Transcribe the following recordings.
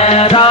मेरा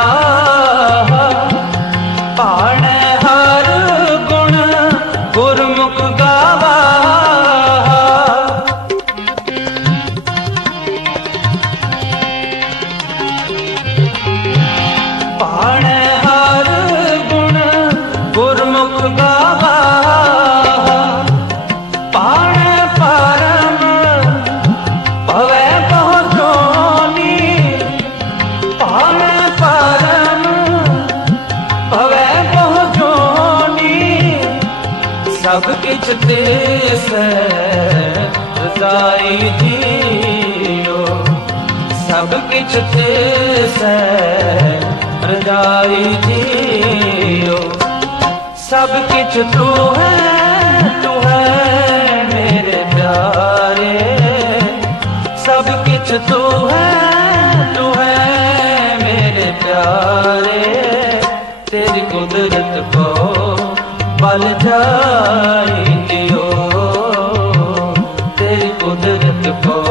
ਸਭ ਕਿਛ ਤੇਸੈ ਰਜ਼ਾਈ ਜੀਓ। ਸਭ ਕਿਛ ਤੇਸੈ ਰਜ਼ਾਈ ਜੀਓ। ਸਭ ਕਿਛ ਤੂੰ ਹੈ ਤੂੰ ਹੈ ਮੇਰੇ ਪਿਆਰੇ। ਸਭ ਕਿਛ ਤੂੰ ਹੈ ਤੂੰ ਹੈ ਮੇਰੇ ਪਿਆਰੇ। ਤੇਰੀ ਕੁਦਰਤ ਕੋ ਪਲ ਜਾਈ ਜਿਓ ਤੇਰੀ ਕੁਦਰਤ ਕੋ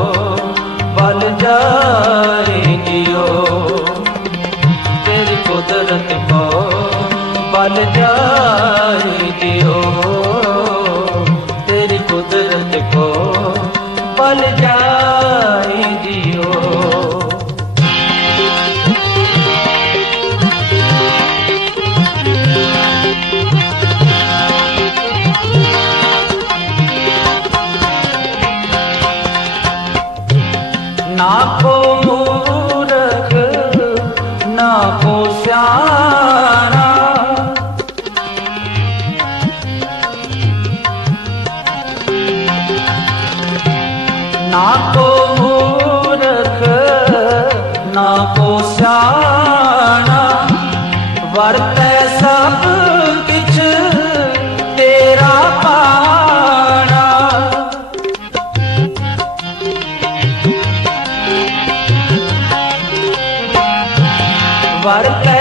ਪਲ ਜਾਈ ਜਿਓ ਤੇਰੀ ਕੁਦਰਤ ਕੋ ਪਲ ਜਾਈ ਦਿਓ ਨਾ ਕੋ ਮੂਰਖ ਨਾ ਕੋ ਸਿਆਣਾ। ਨਾ ਕੋ ਮੂਰਖ ਨਾ ਕੋ ਸਿਆਣਾ। ਵਰਤੈ வருத்த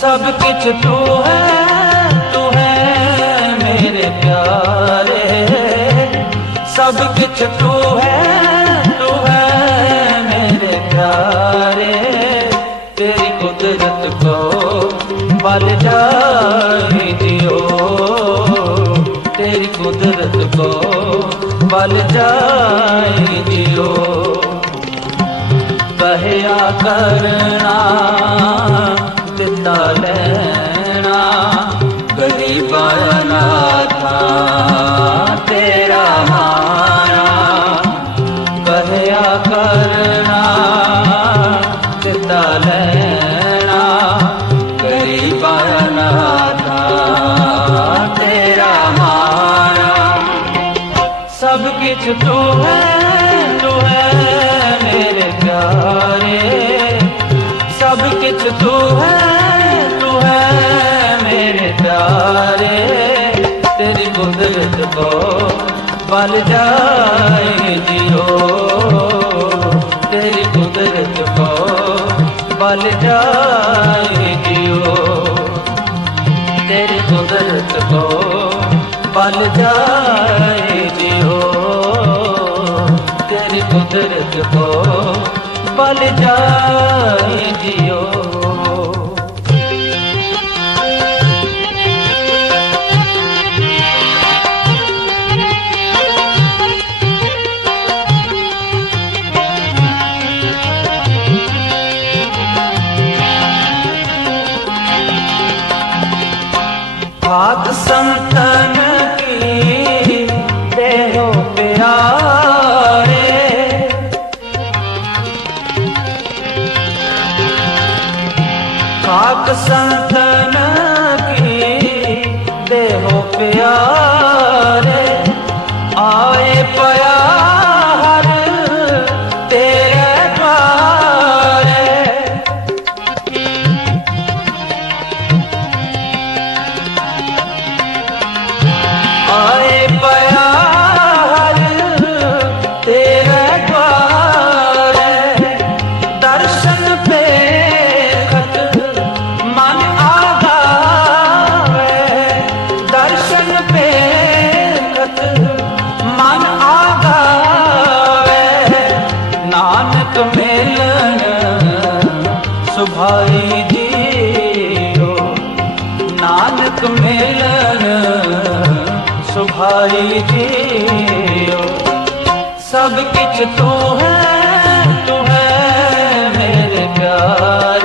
ਸਭ ਕਿਛ ਤੂੰ ਹੈ ਤੂੰ ਹੈ ਮੇਰੇ ਪਿਆਰੇ ਸਭ ਕਿਛ ਤੂੰ ਹੈ ਤੂੰ ਹੈ ਮੇਰੇ ਪਿਆਰੇ ਤੇਰੀ ਕੁਦਰਤ ਕੋ ਬਲ ਜਾਈ ਦਿਓ ਤੇਰੀ ਕੁਦਰਤ ਕੋ ਬਲ ਜਾਈ ਦਿਓ ਕਹਿਆ ਕਰਨਾ ਸਭ ਕਿਛ ਤੂੰ ਹੈ ਤੂੰ ਹੈ ਮੇਰੇ ਪਿਆਰੇ। ਸਭ ਕਿਛ ਤੂੰ ਹੈ ਤੂੰ ਹੈ ਮੇਰੇ ਪਿਆਰੇ। ਤੇਰੀ ਕੁਦਰਤ ਕੋ ਬਲ ਜਾਏ ਜਿਓ। ਤੇਰੀ ਕੁਦਰਤ ਕੋ ਬਲ ਜਾਏ ਜਿਓ। ਤੇਰੀ ਕੁਦਰਤ ਕੋ ਕੁਦਰਤ ਕੋ ਬਲ ਜਾਏ ਜਿਓ। ਭਾਗ ਪਿਆਰੇ ਸਹਾਈ ਜੀਓ। ਸਭ ਕਿਛ ਤੂੰ ਹੈ ਤੂੰ ਹੈ ਮੇਰੇ ਪਿਆਰ।